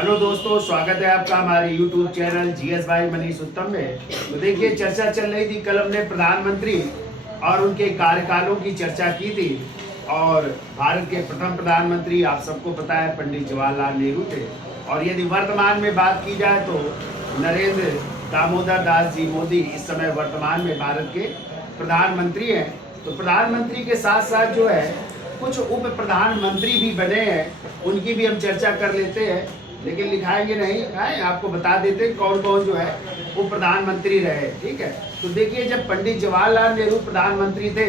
Hello दोस्तों, स्वागत है आपका हमारे YouTube चैनल जीएस भाई मनीष उत्तम में। तो देखिए, चर्चा चल रही थी, कल हमने प्रधानमंत्री और उनके कार्यकालों की चर्चा की थी। और भारत के प्रथम प्रधानमंत्री आप सबको पता है पंडित जवाहरलाल नेहरू थे। और यदि वर्तमान में बात की जाए तो नरेंद्र दामोदर दास जी मोदी इस समय वर्तमान में भारत के प्रधानमंत्री हैं। तो प्रधानमंत्री के साथ साथ जो है कुछ उप प्रधानमंत्री भी बने हैं, उनकी भी हम चर्चा कर लेते हैं, लेकिन लिखाएंगे नहीं, आपको बता देते हैं कौन कौन जो है वो प्रधानमंत्री रहे। ठीक है, तो देखिए, जब पंडित जवाहरलाल नेहरू प्रधानमंत्री थे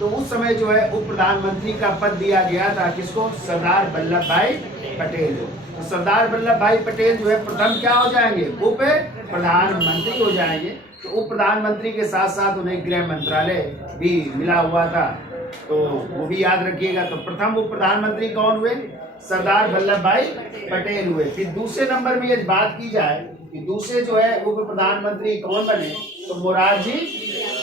तो उस समय जो है उप प्रधानमंत्री का पद दिया गया था किसको? सरदार वल्लभ भाई पटेल को। तो सरदार वल्लभ भाई पटेल जो है प्रथम क्या हो जाएंगे? उप प्रधानमंत्री हो जाएंगे। तो उप प्रधानमंत्री के साथ साथ उन्हें गृह मंत्रालय भी मिला हुआ था, तो वो भी याद रखिएगा। तो प्रथम उप प्रधानमंत्री कौन हुए? सरदार वल्लभ भाई पटेल हुए। फिर दूसरे नंबर में यदि बात की जाए कि दूसरे जो है उप प्रधानमंत्री कौन बने, तो मोरारजी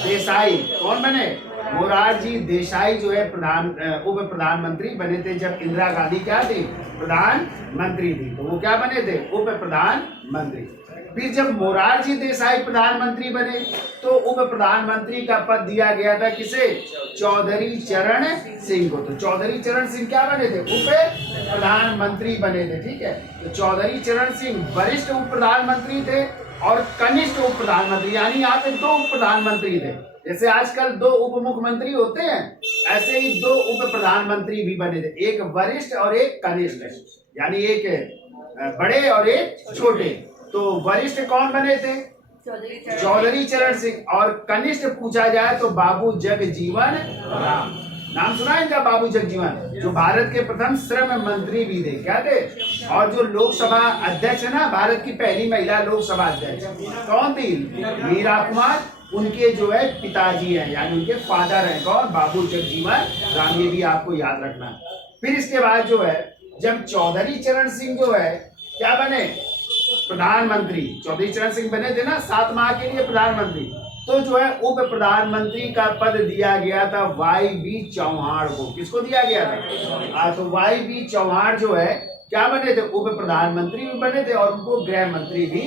देसाई। कौन बने? मोरारजी देसाई जो है उप प्रधानमंत्री बने थे जब इंदिरा गांधी क्या थी? प्रधानमंत्री थी। तो वो क्या बने थे? उप प्रधानमंत्री। फिर जब मोरारजी देसाई प्रधानमंत्री बने तो उप प्रधानमंत्री का पद दिया गया था किसे? चौधरी चरण सिंह को। तो चौधरी चरण सिंह क्या बने थे? उप प्रधानमंत्री बने थे। ठीक है, तो चौधरी चरण सिंह वरिष्ठ उप प्रधानमंत्री थे और कनिष्ठ उप प्रधानमंत्री, यानी यहाँ पे दो उप प्रधानमंत्री थे। जैसे आजकल दो उप मुख्यमंत्री होते हैं, ऐसे ही दो उप प्रधानमंत्री भी बने थे, एक वरिष्ठ और एक कनिष्ठ, यानी एक बड़े और एक छोटे। तो वरिष्ठ कौन बने थे? चौधरी चरण सिंह। और कनिष्ठ पूछा जाए तो बाबू जगजीवन राम। नाम सुना है इनका? बाबू जगजीवन, जो भारत के प्रथम श्रम मंत्री भी थे। क्या थे? और जो लोकसभा अध्यक्ष है ना, भारत की पहली महिला लोकसभा अध्यक्ष कौन थी? मीरा कुमार। उनके जो है पिताजी हैं, यानी उनके फादर हैं कौन? बाबू जगजीवन राम। ये भी आपको याद रखना। फिर इसके बाद जो है जब चौधरी चरण सिंह जो है क्या बने? प्रधानमंत्री। चौधरी चरण सिंह बने थे ना 7 माह के लिए प्रधानमंत्री, तो जो है उप प्रधानमंत्री का पद दिया गया था वाई बी चौहान को। किसको दिया गया था? तो वाई बी चौहान जो है क्या बने थे? उप प्रधानमंत्री भी बने थे और उनको गृह मंत्री भी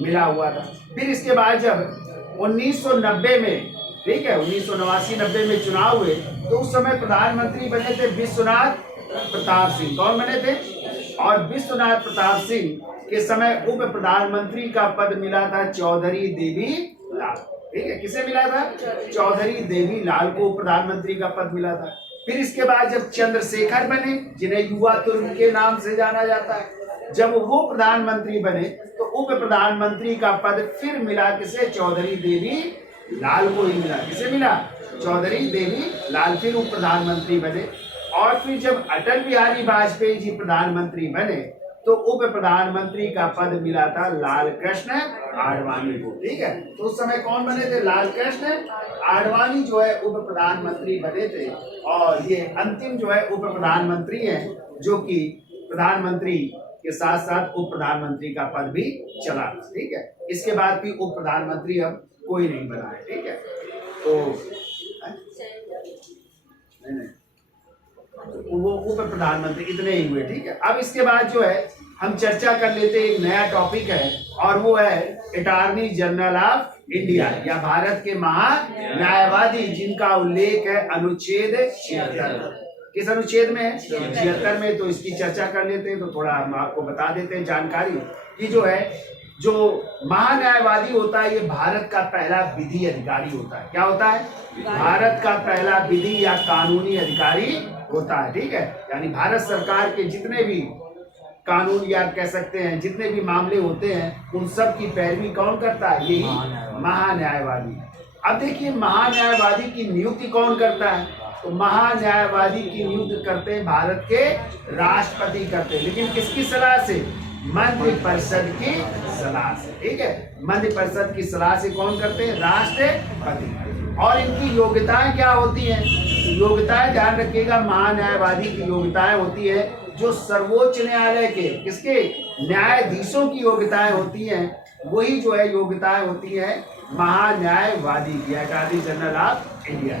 मिला हुआ था। फिर इसके बाद जब 1990 में, ठीक है, 1989-90 में चुनाव हुए तो उस समय प्रधानमंत्री बने थे विश्वनाथ प्रताप सिंह। कौन बने थे? और विश्वनाथ प्रताप सिंह के समय उप प्रधानमंत्री का पद मिला था चौधरी देवी लाल। ठीक है, किसे मिला था? चौधरी देवी लाल को प्रधानमंत्री का पद मिला था। फिर इसके बाद जब चंद्रशेखर बने, जिन्हें युवा तुर्क के नाम से जाना जाता है, जब वो प्रधानमंत्री बने तो उप प्रधानमंत्री का पद फिर मिला किसे? चौधरी देवी लाल को ही मिला। किसे मिला? चौधरी देवी लाल फिर उप प्रधानमंत्री बने। और फिर जब अटल बिहारी वाजपेयी जी प्रधानमंत्री बने तो उप प्रधानमंत्री का पद मिला था लाल कृष्ण आडवाणी को। ठीक है, तो उस समय कौन बने थे? लाल कृष्ण आडवाणी जो है उप प्रधानमंत्री बने थे। और ये अंतिम जो है उप प्रधानमंत्री हैं, जो कि प्रधानमंत्री के साथ साथ उप प्रधानमंत्री का पद भी चला। ठीक है, इसके बाद भी उप प्रधानमंत्री अब कोई नहीं बना है। ठीक है, तो नहीं, वो उप प्रधानमंत्री इतने ही हुए। ठीक है, अब इसके बाद जो है हम चर्चा कर लेते हैं, एक नया टॉपिक है और वो है अटॉर्नी जनरल ऑफ इंडिया, या भारत के महान्यायवादी, जिनका उल्लेख है अनुच्छेद 76। किस अनुच्छेद में है? 76 में। तो इसकी चर्चा कर लेते हैं। तो थोड़ा हम आपको बता देते हैं जानकारी कि जो है जो महान्यायवादी होता है ये भारत का पहला विधि अधिकारी होता है। क्या होता है? भारत का पहला विधि या कानूनी अधिकारी होता है। ठीक है, यानी भारत सरकार के जितने भी कानून या कह सकते हैं जितने भी मामले होते हैं उन सब की पैरवी कौन करता है? यही महान्यायवादी। अब देखिए, महान्यायवादी की नियुक्ति कौन करता है? तो महान्यायवादी की नियुक्ति करते हैं भारत के राष्ट्रपति करते हैं, लेकिन किसकी सलाह से? मंत्रिपरिषद की सलाह से। ठीक है, मंत्रिपरिषद की सलाह से कौन करते हैं? राष्ट्रपति। और इनकी योग्यताएं क्या होती हैं? योग्यताएं ध्यान रखिएगा, महान्यायवादी की योग्यताएं होती है जो सर्वोच्च न्यायालय के किसके? न्यायाधीशों की योग्यताएं होती हैं, वही जो है योग्यताएं होती हैं महान्यायवादी की, अटॉर्नी जनरल ऑफ इंडिया।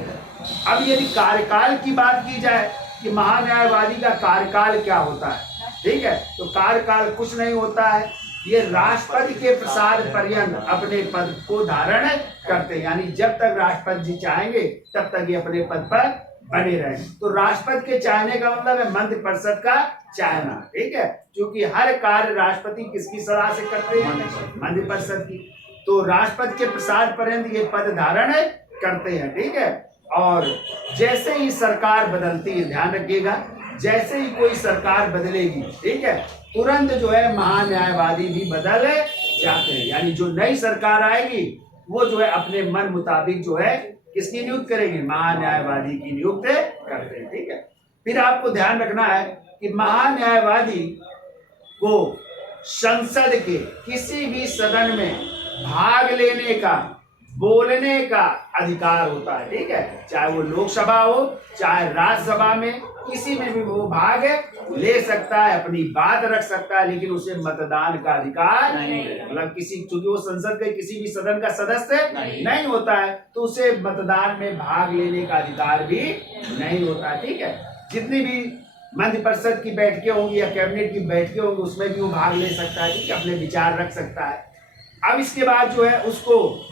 अब यदि कार्यकाल की बात की जाए कि महान्यायवादी का कार्यकाल क्या होता है, ठीक है। तो कार्यकाल कुछ नहीं होता है, ये राष्ट्रपति के प्रसाद पर्यंत अपने पद को धारण करते हैं, यानी जब तक राष्ट्रपति जी चाहेंगे तब तक ये अपने पद पर बने रहें। तो राष्ट्रपति के चाहने का मतलब है मंत्रिपरिषद का चाहना, ठीक है, क्योंकि हर कार्य राष्ट्रपति किसकी सलाह से करते हैं, मंत्रिपरिषद की। तो राष्ट्रपति के प्रसाद पर्यंत ये पद धारण करते हैं, ठीक है। और जैसे ही सरकार बदलती है, ध्यान रखिएगा, जैसे ही कोई सरकार बदलेगी, ठीक है, तुरंत जो है महान्यायवादी भी बदल जाते हैं, यानी जो नई सरकार आएगी वो जो है अपने मन मुताबिक जो है किसकी नियुक्त करेगी, महान्यायवादी की नियुक्त करते हैं, ठीक है। फिर आपको ध्यान रखना है कि महान्यायवादी को संसद के किसी भी सदन में भाग लेने का, बोलने का अधिकार होता है, ठीक है, चाहे वो लोकसभा हो चाहे राज्यसभा में, किसी में भी वो भाग ले सकता है, अपनी बात रख सकता है, लेकिन उसे मतदान का अधिकार नहीं, मतलब किसी, चूंकि वो संसद के किसी भी सदन का सदस्य नहीं होता है, तो उसे मतदान में भाग लेने का अधिकार भी नहीं होता है, ठीक है। जितनी भी मंत्रिपरिषद की बैठकें होंगी या कैबिनेट की बैठकें होंगी उसमें भी वो भाग ले सकता है, ठीक है, अपने विचार रख सकता है। अब इसके बाद जो है उसको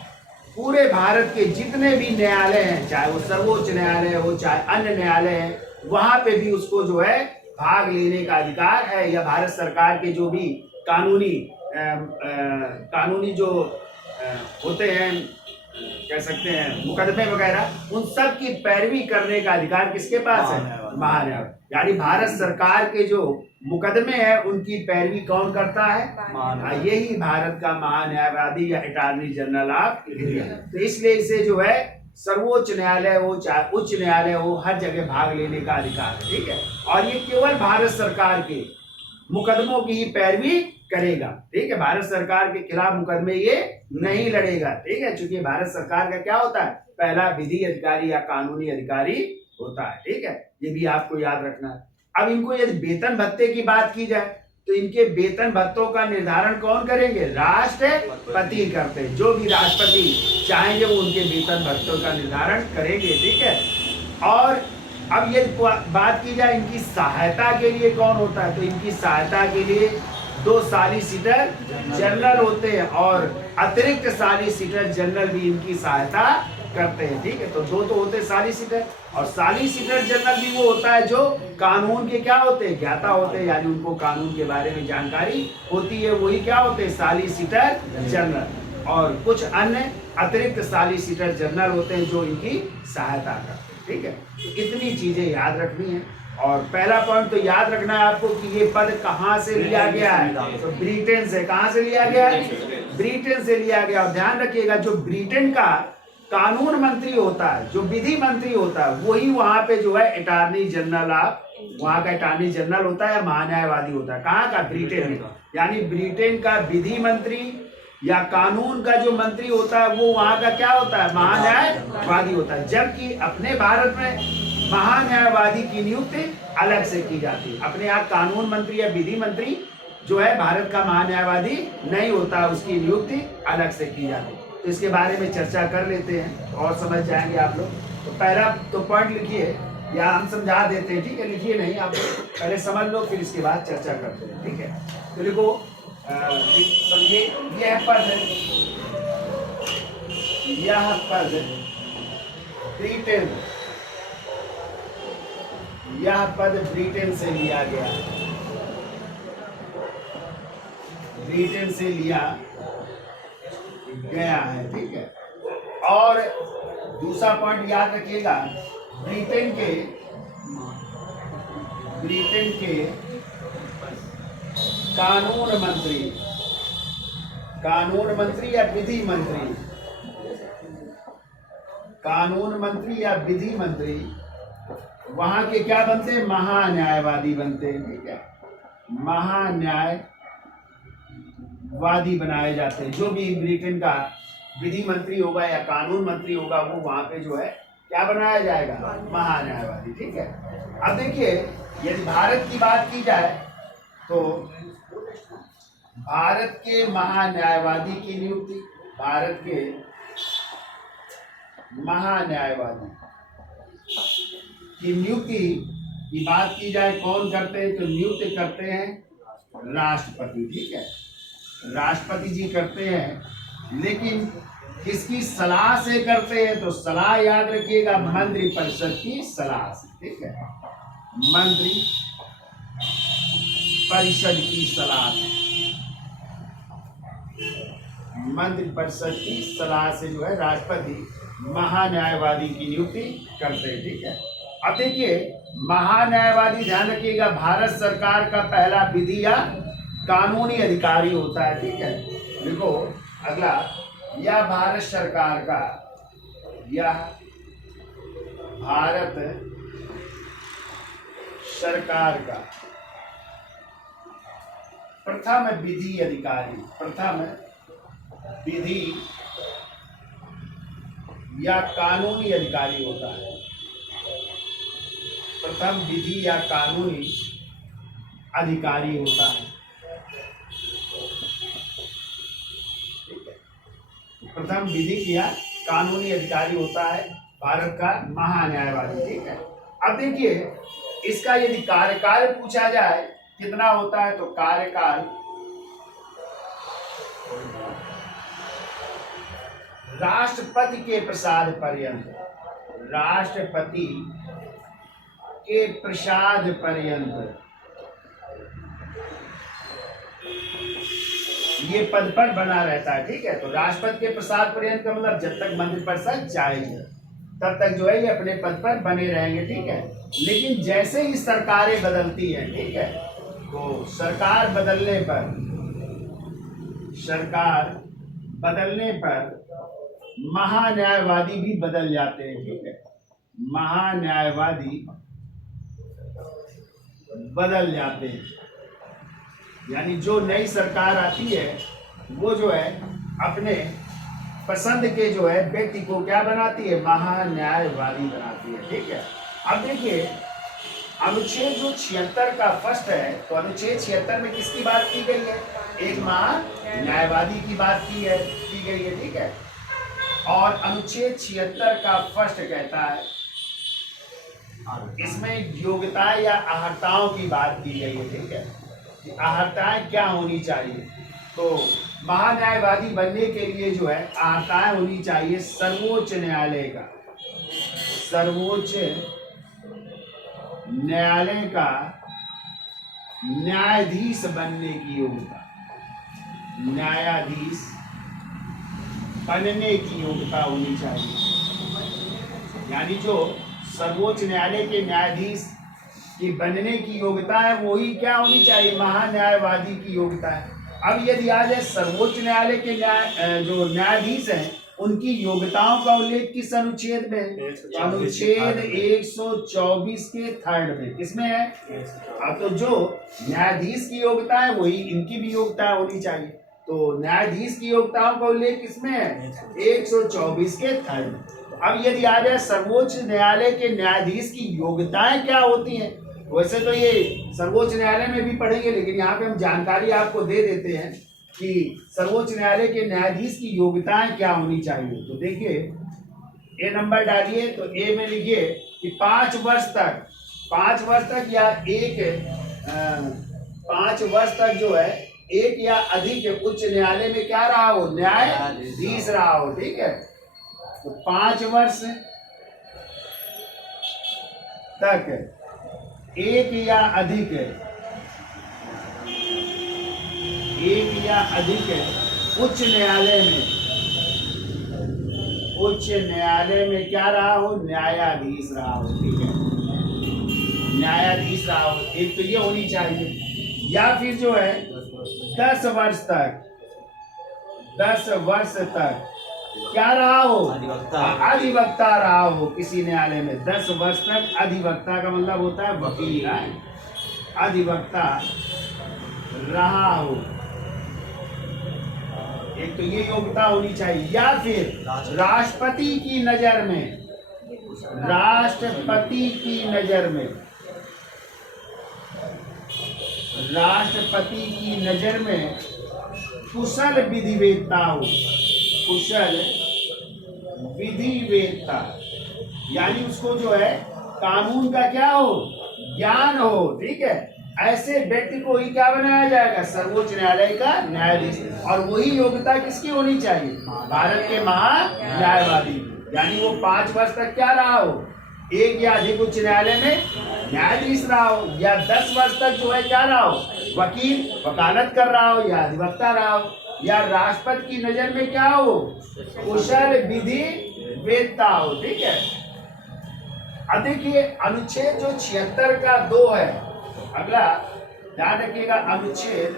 पूरे भारत के जितने भी न्यायालय हैं, चाहे वो सर्वोच्च न्यायालय हो चाहे अन्य न्यायालय है, वहां पे भी उसको जो है भाग लेने का अधिकार है, या भारत सरकार के जो भी कानूनी जो होते हैं, कह सकते हैं मुकदमे वगैरह, उन सब की पैरवी करने का अधिकार किसके पास है, महान्यायवादी। यानी भारत सरकार के जो मुकदमे हैं उनकी पैरवी कौन करता है, यही भारत का महान्यायवादी या अटॉर्नी जनरल ऑफ इंडिया। तो इसलिए इसे जो है सर्वोच्च न्यायालय हो चाहे उच्च न्यायालय हो, हर जगह भाग लेने का अधिकार है, ठीक है। और ये केवल भारत सरकार के मुकदमों की ही पैरवी करेगा, ठीक है, भारत सरकार के खिलाफ मुकदमे ये नहीं लड़ेगा, ठीक है, क्योंकि भारत सरकार का क्या होता है, पहला विधि अधिकारी या कानूनी अधिकारी होता है, ठीक है, ये भी आपको याद रखना है। अब इनको यदि वेतन भत्ते की बात की जाए तो इनके वेतन भत्तों का निर्धारण कौन करेंगे, राष्ट्रपति करते हैं, जो भी राष्ट्रपति चाहेंगे वो उनके वेतन भत्तों का निर्धारण करेंगे, ठीक है। और अब ये बात की जाए इनकी सहायता के लिए कौन होता है, तो इनकी सहायता के लिए 2 सॉलिसिटर जनरल होते हैं और अतिरिक्त सॉलिसिटर जनरल भी इनकी सहायता करते हैं, ठीक है। तो 2 तो होते हैं सॉलिसिटर, और सॉलिसिटर जनरल भी वो होता है जो कानून के क्या होते हैं, ज्ञाता होते हैं, यानी उनको कानून के बारे में जानकारी होती है, वही क्या होते हैं, सॉलिसिटर जनरल। और कुछ अन्य अतिरिक्त सॉलिसिटर जनरल होते हैं जो इनकी सहायता करते हैं, ठीक है। तो इतनी चीजें याद रखनी है। और पहला पॉइंट तो याद रखना है आपको कि ये पद कहाँ से लिया गया है, तो ब्रिटेन से। कहाँ से लिया गया है, ब्रिटेन से लिया गया। और ध्यान रखिएगा जो ब्रिटेन का कानून मंत्री होता है, जो विधि मंत्री होता है, वही वहां पे जो है अटॉर्नी जनरल ऑफ, वहां का अटॉर्नी जनरल होता है या महान्यायवादी होता है। कहाँ का, ब्रिटेन में। यानी ब्रिटेन का विधि मंत्री या कानून का जो मंत्री होता है वो वहां का क्या होता है, महान्यायवादी होता है। जबकि अपने भारत में महान्यायवादी की नियुक्ति अलग से की जाती है। अपने यहाँ कानून मंत्री या विधि मंत्री जो है भारत का महान्यायवादी नहीं होता, उसकी नियुक्ति अलग से की जाती है। तो इसके बारे में चर्चा कर लेते हैं और समझ जाएंगे आप लोग। तो पहला तो पॉइंट लिखिए या हम समझा देते हैं, ठीक है, लिखिए नहीं, आप पहले समझ लो फिर इसके बाद चर्चा करते हैं, ठीक है। तो लिखो, समझिए, यह पद ब्रिटेन, यह पद ब्रिटेन से लिया गया, ब्रिटेन से लिया गया है, ठीक है। और दूसरा पॉइंट याद रखिएगा, ब्रिटेन के कानून मंत्री या विधि मंत्री, कानून मंत्री या विधि मंत्री वहां के क्या बनते हैं, महान्यायवादी बनते हैं, ठीक है, महान्यायवादी बनाए जाते हैं। जो भी ब्रिटेन का विधि मंत्री होगा या कानून मंत्री होगा वो वहां पे जो है क्या बनाया जाएगा, महान्यायवादी, ठीक है। अब देखिए यदि भारत की बात की जाए तो भारत के महान्यायवादी की नियुक्ति, भारत के महान्यायवादी की नियुक्ति की बात की जाए कौन करते हैं, तो नियुक्त करते हैं राष्ट्रपति। ठीक है, राष्ट्रपति जी करते हैं, लेकिन किसकी सलाह से करते हैं, तो सलाह याद रखिएगा मंत्रिपरिषद की सलाह से। ठीक है, मंत्री परिषद की सलाह से, मंत्रिपरिषद की सलाह से जो है राष्ट्रपति महान्यायवादी की नियुक्ति करते हैं। ठीक है, अब देखिए महान्यायवादी ध्यान रखिएगा भारत सरकार का पहला विधि या कानूनी अधिकारी होता है। ठीक है, देखो अगला, यह भारत सरकार का, यह भारत सरकार का प्रथम विधि अधिकारी, प्रथम विधि या कानूनी अधिकारी होता है, प्रथम विधि या कानूनी अधिकारी होता है। प्रथम विधिक या कानूनी अधिकारी होता है भारत का महान्यायवादी। ठीक है, अब देखिए इसका यदि कार्यकाल पूछा जाए कितना होता है, तो कार्यकाल राष्ट्रपति के प्रसाद पर्यंत, राष्ट्रपति के प्रसाद पर्यंत ये पद पर बना रहता है। ठीक है, तो राष्ट्रपति के प्रसाद पर्यंत का मतलब जब तक मंत्रिपरिषद जाएगी तब तक जो है ये अपने पद पर बने रहेंगे। ठीक है, लेकिन जैसे ही सरकारें बदलती हैं, ठीक है, तो सरकार बदलने पर महान्यायवादी भी बदल जाते हैं। ठीक है, महान्यायवादी बदल जाते हैं, यानी जो नई सरकार आती है वो जो है अपने पसंद के जो है व्यक्ति को क्या बनाती है, महान्यायवादी बनाती है। ठीक है, अब देखिए अनुच्छेद जो 76 का फर्स्ट है, तो अनुच्छेद 76 में किसकी बात की गई है, एक महान्यायवादी की बात की गई है। ठीक है, और अनुच्छेद 76 का फर्स्ट कहता है, इसमें योग्यता या अर्हताओं की बात की गई है। ठीक है, अर्हताएं क्या होनी चाहिए, तो महान्यायवादी बनने के लिए जो है अर्हताएं होनी चाहिए सर्वोच्च न्यायालय का, सर्वोच्च न्यायालय का न्यायाधीश बनने की योग्यता, न्यायाधीश बनने की योग्यता होनी चाहिए। यानी जो सर्वोच्च न्यायालय के न्यायाधीश की बनने की योग्यता है वही क्या होनी चाहिए, महान्यायवादी की योग्यता है। अब यदि आ जाए सर्वोच्च न्यायालय के जो न्यायाधीश हैं उनकी योग्यताओं का उल्लेख किस अनुच्छेद में है, अनुच्छेद 124 के थर्ड में, किसमें है, अब तो जो न्यायाधीश की योग्यता है वही इनकी भी योग्यता होनी चाहिए। तो न्यायाधीश की योग्यताओं का उल्लेख किसमें है, 124 के थर्ड में। अब यदि आ जाए सर्वोच्च न्यायालय के न्यायाधीश की योग्यताएं क्या होती हैं, वैसे तो ये सर्वोच्च न्यायालय में भी पढ़ेंगे, लेकिन यहाँ पे हम जानकारी आपको दे देते हैं कि सर्वोच्च न्यायालय के न्यायाधीश की योग्यताएं क्या होनी चाहिए। तो देखिए ए नंबर डालिए, तो ए में लिखिए कि 5 वर्ष तक, 5 वर्ष तक या 5 वर्ष तक जो है एक या अधिक उच्च न्यायालय में क्या रहा हो, न्यायाधीश रहा हो। ठीक है, तो 5 वर्ष तक एक या अधिक उच्च न्यायालय में क्या रहा हो, न्यायाधीश रहा हो। ठीक है, न्यायाधीश रहा हो, एक तो ये होनी चाहिए। या फिर जो है 10 वर्ष तक क्या रहा हो, अधिवक्ता रहा हो किसी न्यायालय में। 10 वर्ष तक अधिवक्ता का मतलब होता है वकील, अधिवक्ता रहा हो, एक तो ये योग्यता होनी चाहिए। या फिर राष्ट्रपति की नजर में कुशल विधिवेत्ता हो, कुशल विधिवेत्ता, यानी उसको जो है कानून का क्या हो, ज्ञान हो, ठीक है, ऐसे व्यक्ति को ही क्या बनाया जाएगा, सर्वोच्च न्यायालय का न्यायाधीश। और वही योग्यता किसकी होनी चाहिए, भारत के महान्यायवादी, यानी वो 5 वर्ष तक क्या रहा हो, एक या अधिक उच्च न्यायालय में न्यायाधीश रहा हो, या 10 वर्ष तक जो है क्या रहा हो, वकील वकालत कर रहा हो, या अधिवक्ता रहा हो, या राष्ट्रपति की नजर में क्या हो, कुशल विधि वेदता हो, ठीक है। अब देखिए अनुच्छेद जो 76 का 2 है, अगला ध्यान रखिएगा, अनुच्छेद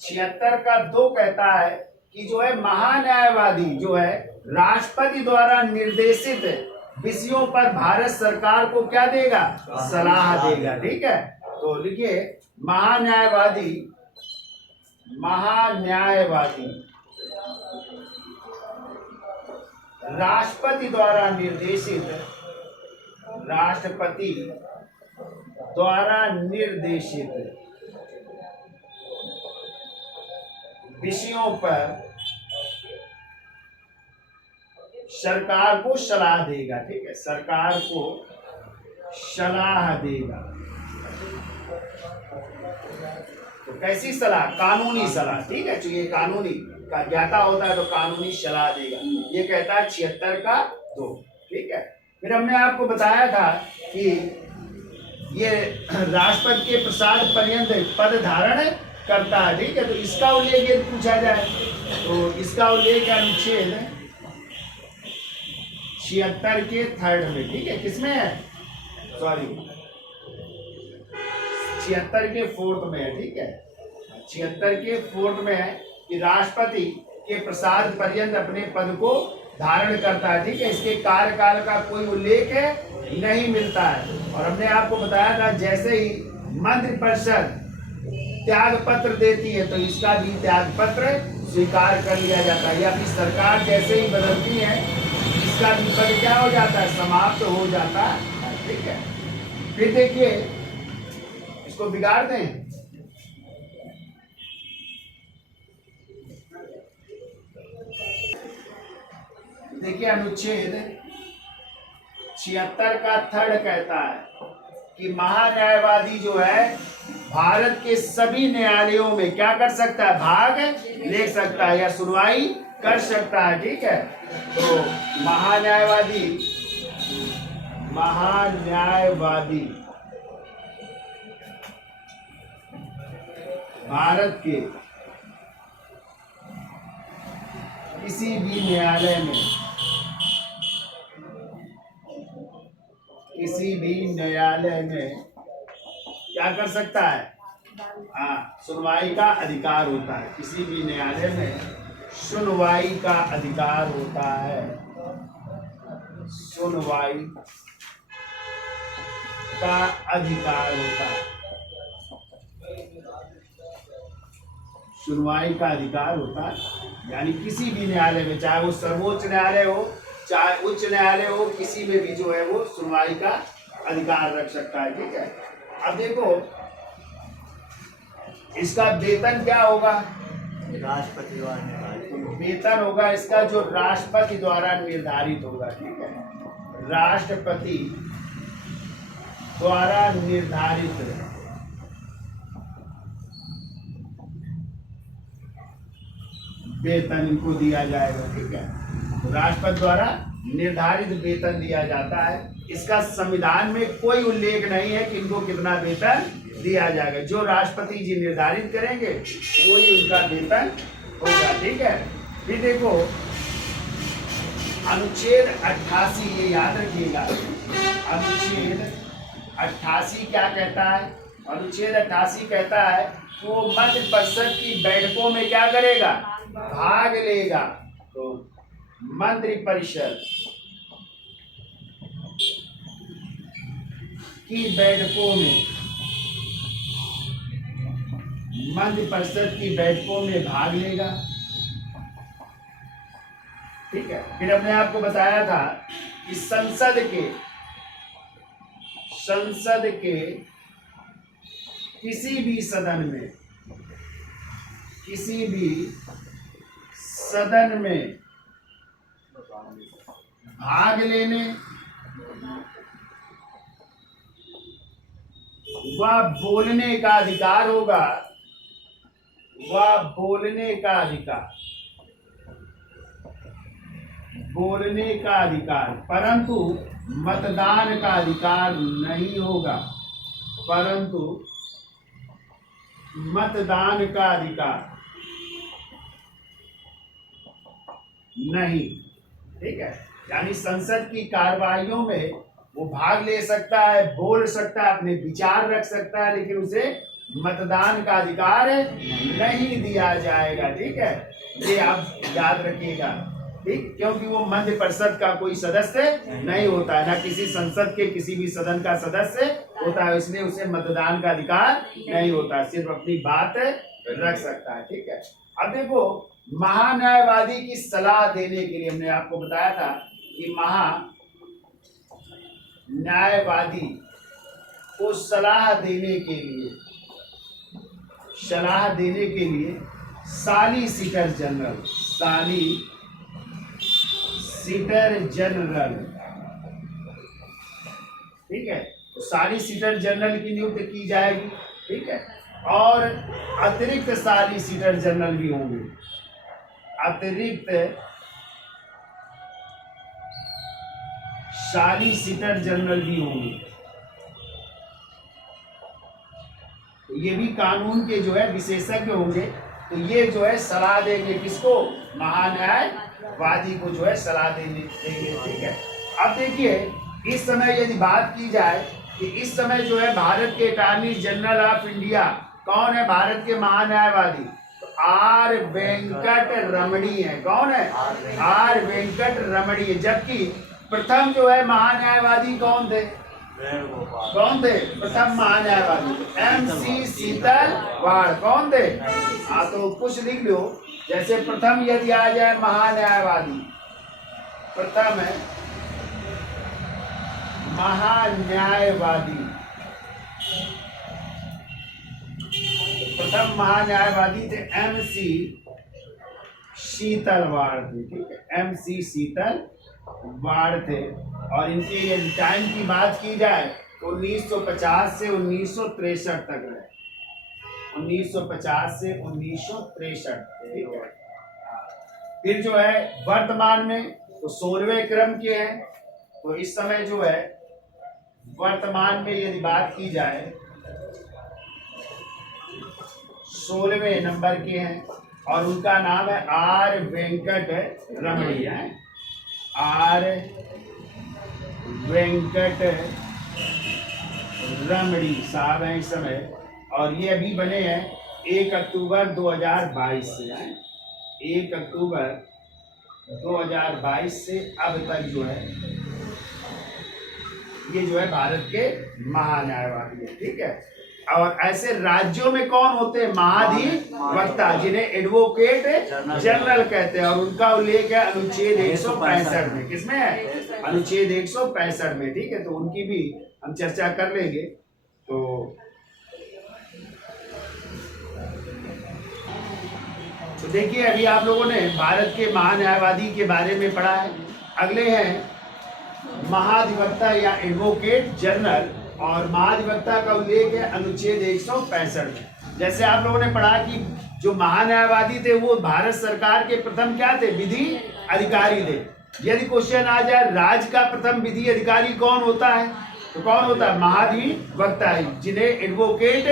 76 का 2 कहता है कि जो है महान्यायवादी जो है राष्ट्रपति द्वारा निर्देशित विषयों पर भारत सरकार को क्या देगा, सलाह देगा, ठीक है। तो लिखिए महान्यायवादी राष्ट्रपति द्वारा निर्देशित विषयों पर सरकार को सलाह देगा, ठीक है, सरकार को सलाह देगा। तो कैसी सलाह, कानूनी सलाह, ठीक है, जो ये कानूनी का ज्ञाता होता है तो कानूनी सलाह देगा, ये कहता है 76 का 2, ठीक है। फिर हमने आपको बताया था कि ये राष्ट्रपति के प्रसाद पर्यंत पद धारण करता है, ठीक है। तो इसका उल्लेख यदि पूछा जाए तो इसका उल्लेख अनुच्छेद 76 के 3 में, ठीक है, किसमें है, सॉरी 76 के 4 में है, ठीक है, 76 के 4 में है कि राष्ट्रपति के प्रसाद पर्यंत अपने पद को धारण करता है, ठीक है। इसके कार्यकाल का कोई उल्लेख नहीं मिलता है। और हमने आपको बताया था जैसे ही मंत्रिपरिषद त्याग पत्र देती है तो इसका भी त्याग पत्र स्वीकार कर लिया जाता है, या फिर सरकार जैसे ही बदलती है इसका भी पद क्या हो जाता है, समाप्त हो जाता है, ठीक है। फिर देखिए इसको बिगाड़ दें, देखिए अनुच्छेद 76 का 3 कहता है कि महान्यायवादी जो है भारत के सभी न्यायालयों में क्या कर सकता है, भाग ले सकता है या सुनवाई कर सकता है, ठीक है। तो महान्यायवादी भारत के किसी भी न्यायालय में क्या कर सकता है, सुनवाई का अधिकार होता है, किसी भी न्यायालय में सुनवाई का अधिकार होता है, सुनवाई का अधिकार होता है, सुनवाई का अधिकार होता है, यानी किसी भी न्यायालय में, चाहे वो सर्वोच्च न्यायालय हो चाहे उच्च न्यायालय हो, किसी में भी जो है वो सुनवाई का अधिकार रख सकता है, ठीक है। अब देखो इसका वेतन क्या होगा, राष्ट्रपति द्वारा निर्धारित वेतन होगा इसका जो राष्ट्रपति द्वारा निर्धारित होगा, ठीक है, राष्ट्रपति द्वारा निर्धारित वेतन इनको दिया जाएगा, ठीक है। तो राष्ट्रपति द्वारा निर्धारित वेतन दिया जाता है। इसका संविधान में कोई उल्लेख नहीं है कि इनको कितना वेतन दिया जाएगा, जो राष्ट्रपति जी निर्धारित करेंगे वही उनका वेतन होगा, ठीक है। फिर देखो अनुच्छेद 88, ये याद रखिएगा, अनुच्छेद 88 क्या कहता है, अनुच्छेद 88 कहता है कि वो मंत्रिपरिषद की बैठकों में क्या करेगा, भाग लेगा। तो मंत्रिपरिषद की बैठकों में, मंत्रिपरिषद की बैठकों में भाग लेगा, ठीक है। फिर हमने आपको बताया था कि संसद के किसी भी सदन में भाग लेने वह बोलने का अधिकार होगा, वह बोलने का अधिकार, बोलने का अधिकार, परंतु मतदान का अधिकार नहीं होगा, परंतु मतदान का अधिकार नहीं। ठीक है, यानी संसद की कार्यवाहियों में वो भाग ले सकता है, बोल सकता है, अपने विचार रख सकता है, लेकिन उसे मतदान का अधिकार नहीं दिया जाएगा। ठीक है, ये आप याद रखिएगा। ठीक, क्योंकि वो मध्य परिषद का कोई सदस्य नहीं होता है, ना किसी संसद के किसी भी सदन का सदस्य होता है, इसलिए उसे मतदान का अधिकार नहीं होता, सिर्फ अपनी बात रख सकता है। ठीक है, अब देखो महान्यायवादी की सलाह देने के लिए हमने आपको बताया था कि महान्यायवादी को सलाह देने के लिए सॉलिसिटर जनरल, ठीक है, तो सॉलिसिटर जनरल की नियुक्ति की जाएगी। ठीक है, और अतिरिक्त सॉलिसिटर जनरल भी होंगे, अतिरिक्त सॉलिसिटर जनरल भी होंगे। तो ये भी कानून के जो है विशेषज्ञ होंगे, तो ये जो है सलाह देंगे किसको, महान्यायवादी को जो है सलाह देंगे। ठीक है, अब देखिए इस समय यदि बात की जाए कि इस समय जो है भारत के अटॉर्नी जनरल ऑफ इंडिया कौन है, भारत के महान्यायवादी, तो आर वेंकट रमणी है। कौन है, आर वेंकट रमणी है। जबकि प्रथम जो है महान्यायवादी कौन थे, प्रथम महान्यायवादी MC सीतलवाड़ कौन थे। हाँ, तो कुछ लिख लो, जैसे प्रथम यदि आ जाए महान्यायवादी, प्रथम है महान्यायवादी, प्रथम महान्यायवादी थे MC सीतलवाड़ थे। ठीक है, MC सीतलवाड़ थे, और इनके यदि टाइम की बात की जाए तो 1950 से 1963 तक रहे, 1950 से 1963। ठीक है, फिर जो है वर्तमान में तो 16वें क्रम के हैं, तो इस समय जो है वर्तमान में यदि बात की जाए 16वें नंबर के हैं, और उनका नाम है आर वेंकट रमणी है, आर वेंकट रमणी साहब हैं इस समय, और ये अभी बने हैं 1 अक्टूबर 2022 से, 1 अक्टूबर 2022 से अब तक जो है ये जो है भारत के महान्यायवादी है। ठीक है, और ऐसे राज्यों में कौन होते हैं, महाधिवक्ता, जिन्हें एडवोकेट जनरल कहते हैं, और उनका उल्लेख है अनुच्छेद 165 में। किसमें है, अनुच्छेद 165 में। ठीक है, तो उनकी भी हम चर्चा कर लेंगे। तो देखिए अभी आप लोगों ने भारत के महान्यायवादी के बारे में पढ़ा है। अगले हैं महाधिवक्ता या एडवोकेट जनरल, और महाधिवक्ता का उल्लेख है अनुच्छेद 165 में। जैसे आप लोगों ने पढ़ा कि जो महान्यायवादी थे वो भारत सरकार के प्रथम क्या थे, विधि अधिकारी थे। यदि क्वेश्चन आ जाए राज्य का प्रथम विधि अधिकारी कौन होता है, तो कौन होता है, महाधिवक्ता है, जिन्हें एडवोकेट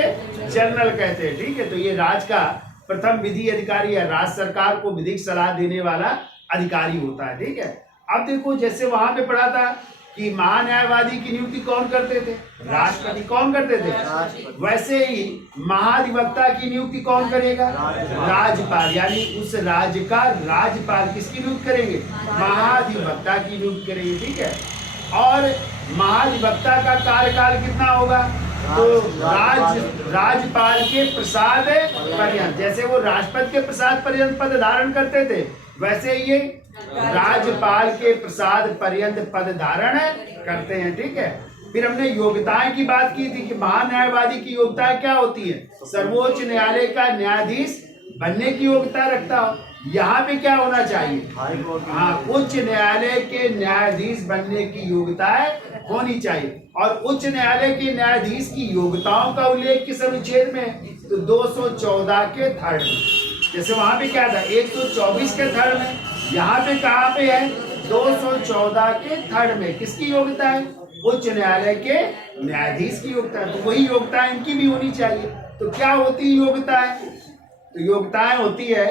जनरल कहते हैं। ठीक है, तो ये राज्य का प्रथम विधि अधिकारी या राज्य सरकार को विधिक सलाह देने वाला अधिकारी होता है। ठीक है, अब देखो जैसे वहां पे पढ़ा था कि महान्यायवादी की नियुक्ति कौन करते थे, राष्ट्रपति कौन करते थे, वैसे ही महाधिवक्ता की नियुक्ति कौन करेगा, राज्यपाल, यानी उस राज्य का राज्यपाल किसकी नियुक्ति करेंगे, महाधिवक्ता की नियुक्ति करेंगे। ठीक है, और महाधिवक्ता का कार्यकाल कितना होगा, तो राज्यपाल के प्रसाद पर्यंत, जैसे वो राष्ट्रपति के प्रसाद पर्यंत पद धारण करते थे, वैसे ये राज्यपाल के प्रसाद पर्यंत पद धारण करते हैं। ठीक है, फिर हमने योग्यताएं की बात की थी कि महान्यायवादी की योग्यताएं क्या होती है, सर्वोच्च न्यायालय का न्यायाधीश बनने की योग्यता रखता हो। यहाँ पे क्या होना चाहिए? हाई कोर्ट में हाँ, उच्च न्यायालय के न्यायाधीश बनने की योग्यताएं होनी चाहिए। और उच्च न्यायालय के न्यायाधीश की योग्यताओं का उल्लेख किस अनुच्छेद में है? तो 214 के थर्ड में। जैसे वहां पे क्या था 124 के थर्ड में, यहाँ पे कहाँ पे है 214 के थर्ड में। किसकी योग्यता है? उच्च न्यायालय के न्यायाधीश की योग्यता है। तो वही योग्यता इनकी भी होनी चाहिए। तो क्या होती है योग्यताएं? तो योग्यताएं होती है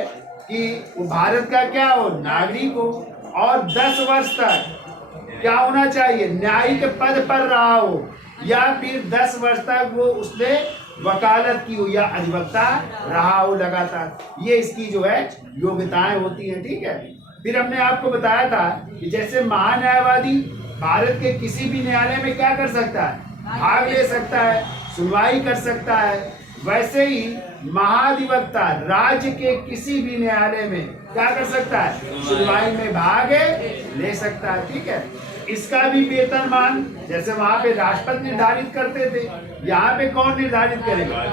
कि वो भारत का क्या हो, नागरिक हो, और 10 वर्ष तक क्या होना चाहिए, न्यायिक पद पर रहा हो, या फिर 10 वर्ष तक वो उसने वकालत की हो या अधिवक्ता रहा हो लगातार। ये इसकी जो है योग्यताएं होती हैं। ठीक है। फिर हमने आपको बताया था कि जैसे महान्यायवादी भारत के किसी भी न्यायालय में क्या कर सकता है, भाग ले सकता है, सुनवाई कर सकता है, वैसे ही महाधिवक्ता राज्य के किसी भी न्यायालय में क्या कर सकता है, सुनवाई में भाग ले सकता है। ठीक है। इसका भी वेतनमान जैसे वहां पे राष्ट्रपति निर्धारित करते थे, यहाँ पे कौन निर्धारित करेगा?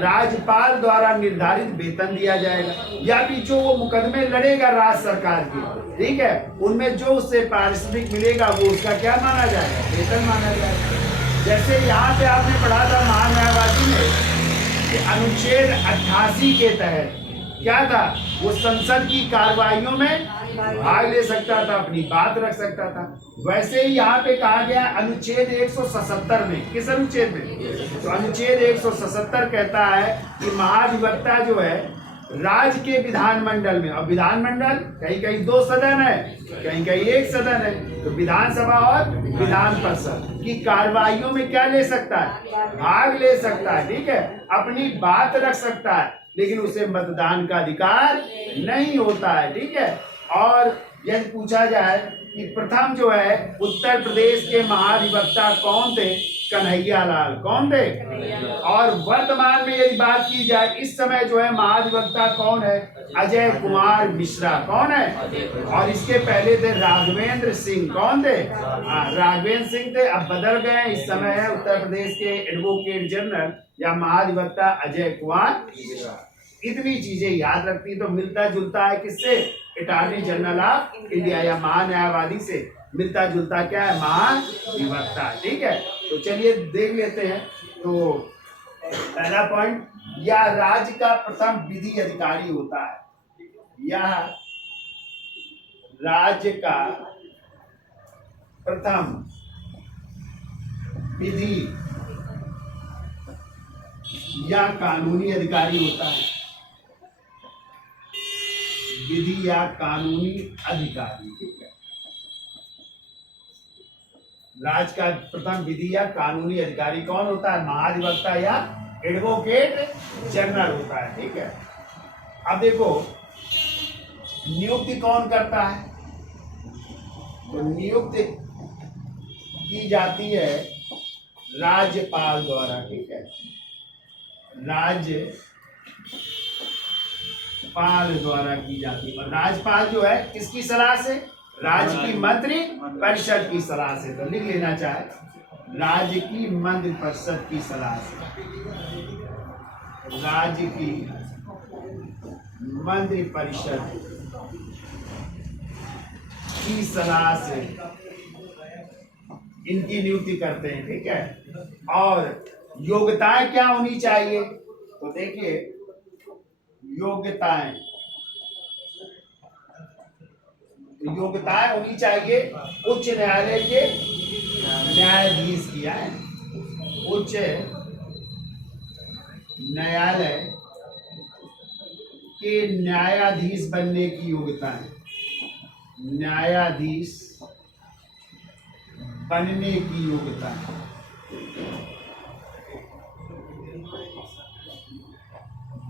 राज्यपाल द्वारा निर्धारित वेतन दिया जाएगा। या फिर जो वो मुकदमे लड़ेगा राज्य सरकार के, ठीक है, उनमें जो उससे पारिश्रमिक मिलेगा वो उसका क्या माना जाएगा, वेतन माना जाएगा। जैसे यहाँ पे आपने पढ़ा था महान्यायवादी में कि अनुच्छेद 88 के तहत क्या था, वो संसद की कार्रवाइयों में भाग ले सकता था, अपनी बात रख सकता था। वैसे ही यहाँ पे कहा गया अनुच्छेद 177 में, किस अनुच्छेद में? तो अनुच्छेद 177 कहता है कि महाधिवक्ता जो है राज्य के विधानमंडल में, और विधानमंडल कहीं कहीं 2 सदन है, कहीं कहीं 1 सदन है, तो विधानसभा और विधान परिषद की कार्रवाइयों में क्या ले सकता है, भाग ले सकता है। ठीक है, अपनी बात रख सकता है, लेकिन उसे मतदान का अधिकार नहीं होता है। ठीक है। और यदि पूछा जाए कि प्रथम जो है उत्तर प्रदेश के महाधिवक्ता कौन थे, कन्हैया लाल, कौन थे? और वर्तमान में यदि बात की जाए इस समय जो है महाधिवक्ता कौन है, अजय कुमार मिश्रा, कौन है? और इसके पहले थे राघवेंद्र सिंह, कौन थे? राघवेंद्र सिंह थे, अब बदल गए। इस समय है उत्तर प्रदेश के एडवोकेट जनरल या महाधिवक्ता अजय कुमार मिश्रा। इतनी चीजें याद रखती तो मिलता जुलता है किससे, अटॉर्नी जनरल ऑफ इंडिया या महान्यायवादी से मिलता जुलता क्या है, महाधिवक्ता। ठीक है। तो चलिए देख लेते हैं। तो पहला पॉइंट, यह राज्य का प्रथम विधि अधिकारी होता है। यह राज्य का प्रथम विधि या कानूनी अधिकारी होता है। विधि या कानूनी अधिकारी। ठीक है। राज्य का प्रथम विधि या कानूनी अधिकारी कौन होता है? महाधिवक्ता या एडवोकेट जनरल होता है। ठीक है। अब देखो नियुक्ति कौन करता है? तो नियुक्ति की जाती है राज्यपाल द्वारा। ठीक है, राज्यपाल द्वारा की जाती है। और राज्यपाल जो है किसकी सलाह से? राज्य की मंत्री परिषद की सलाह से। तो लिख लेना चाहे, राज्य की मंत्री परिषद की सलाह से, राज्य की मंत्री परिषद की सलाह से इनकी नियुक्ति करते हैं। ठीक है। और योग्यताएं क्या होनी चाहिए? तो देखिए योग्यताएं होनी चाहिए उच्च न्यायालय के न्यायाधीश की है। उच्च न्यायालय के न्यायाधीश बनने की योग्यता है। न्यायाधीश बनने की योग्यता है।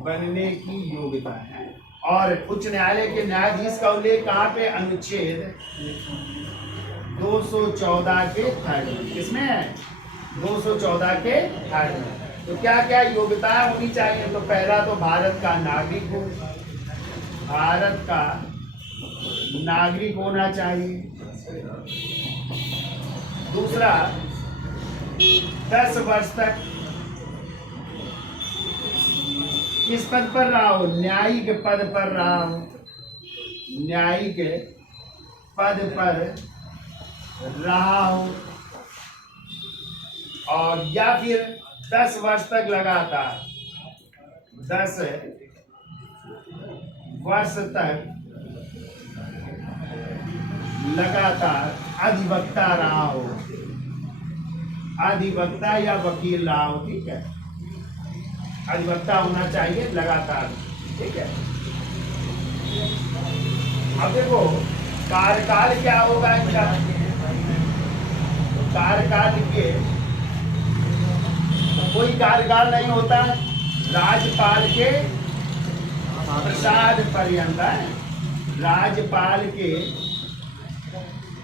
बनने की योग्यता है। और उच्च न्यायालय के न्यायाधीश का उल्लेख कहाँ पे? अनुच्छेद 214 के थर्ड में। किसमें है? 214 के थर्ड में। तो क्या क्या योग्यताएं होनी चाहिए? तो पहला तो भारत का नागरिक हो, भारत का नागरिक होना चाहिए। दूसरा 10 वर्ष तक किस पद पर रहा हो? न्यायिक पद पर रहा हो, न्यायिक पद पर रहा हो, और या फिर 10 वर्ष तक लगातार 10 वर्ष तक लगातार अधिवक्ता रहा हो, अधिवक्ता या वकील रहा हो, ठीक है, अधिवक्ता होना चाहिए लगातार, ठीक है। अब देखो कार्यकाल क्या होगा इनका, कार्यकाल के कोई कार्यकाल नहीं होता, राज्यपाल के प्रसाद पर्यंत है, राज्यपाल के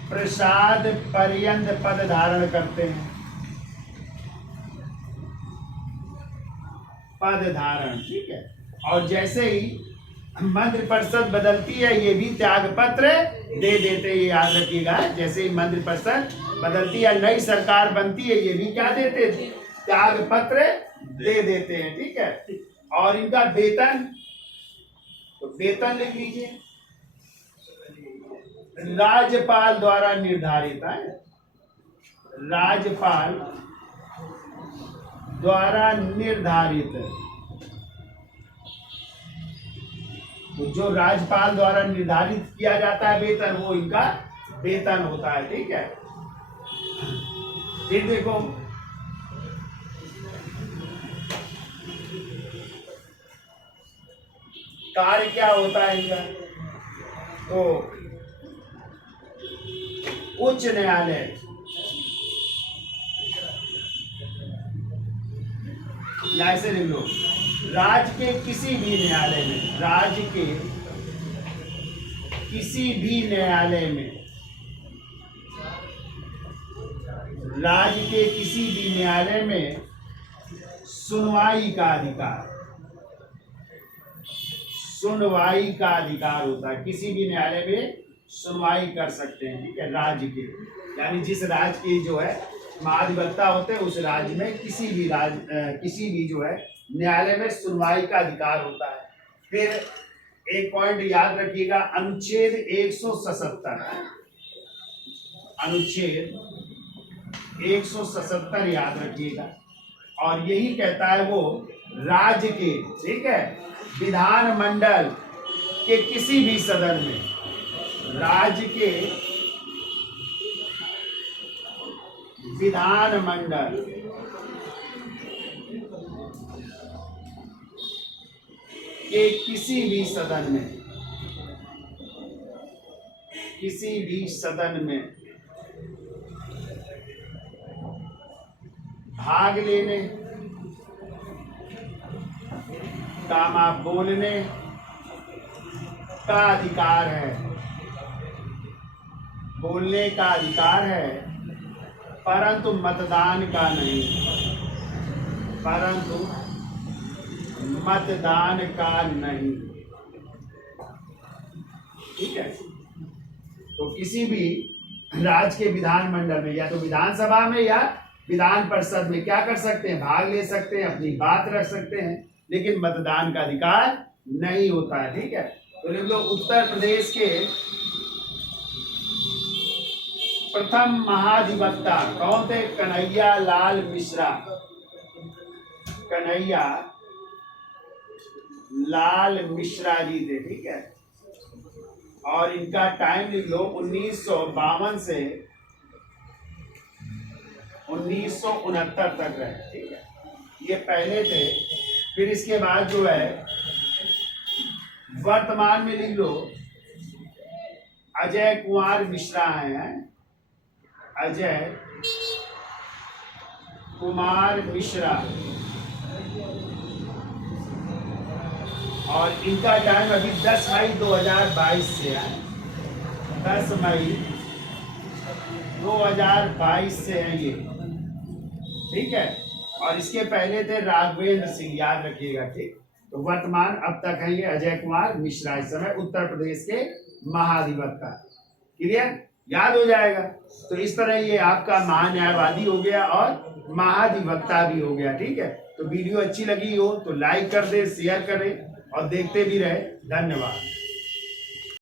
प्रसाद पर्यंत पद धारण करते हैं, पद धारण, ठीक है। और जैसे ही मंत्रिपरिषद बदलती है ये भी त्याग पत्र दे देते हैं, ये याद रखिएगा। जैसे ही मंत्रिपरिषद बदलती है, नई सरकार बनती है, ये भी क्या देते थे? त्याग पत्र दे देते हैं, ठीक है। और इनका वेतन, तो वेतन लिख लीजिए, राज्यपाल द्वारा निर्धारित है, राज्यपाल द्वारा निर्धारित, तो जो राज्यपाल द्वारा निर्धारित किया जाता है वेतन, वो इनका वेतन होता है, ठीक है। फिर देखो कार्य क्या होता है इनका, तो उच्च न्यायालय, या ऐसे लिख लो, राज्य के किसी भी न्यायालय में, राज्य के किसी भी न्यायालय में, राज्य के किसी भी न्यायालय में सुनवाई का अधिकार, सुनवाई का अधिकार होता है, किसी भी न्यायालय में सुनवाई कर सकते हैं, ठीक है। राज्य के यानी जिस राज्य की जो है महाधिवक्ता होते हैं, उस राज्य में किसी भी जो है न्यायालय में सुनवाई का अधिकार होता है। फिर एक पॉइंट याद रखिएगा, अनुच्छेद 177, अनुच्छेद 177 याद रखिएगा, और यही कहता है वो राज्य के, ठीक है, विधानमंडल के किसी भी सदन में, राज्य के विधानमंडल के किसी भी सदन में, किसी भी सदन में भाग लेने का, बोलने का अधिकार है, बोलने का अधिकार है, परंतु मतदान का नहीं, परंतु मतदान का नहीं, ठीक है। तो किसी भी राज्य के विधानमंडल में, या तो विधानसभा में या विधान परिषद में क्या कर सकते हैं? भाग ले सकते हैं, अपनी बात रख सकते हैं, लेकिन मतदान का अधिकार नहीं होता है, ठीक है। तो लिख लो, उत्तर प्रदेश के प्रथम महाधिवक्ता कौन थे? कन्हैया लाल मिश्रा, कन्हैया लाल मिश्रा जी थे, ठीक है। और इनका टाइम लिख लो 1952 से 1969 तक रहे, ठीक है, ये पहले थे। फिर इसके बाद जो है वर्तमान में लिख लो अजय कुमार मिश्रा हैं, अजय कुमार मिश्रा, और इनका टाइम अभी 10 मई 2022 से है, 10 मई 2022 से है ये, ठीक है। और इसके पहले थे राघवेंद्र सिंह, याद रखिएगा, ठीक। तो वर्तमान अब तक है ये अजय कुमार मिश्रा, इस समय उत्तर प्रदेश के महाधिवक्ता, क्लियर। याद हो जाएगा। तो इस तरह ये आपका महान्यायवादी हो गया और महाधिवक्ता भी हो गया। ठीक है, तो वीडियो अच्छी लगी हो तो लाइक कर दे, शेयर करें और देखते भी रहे। धन्यवाद।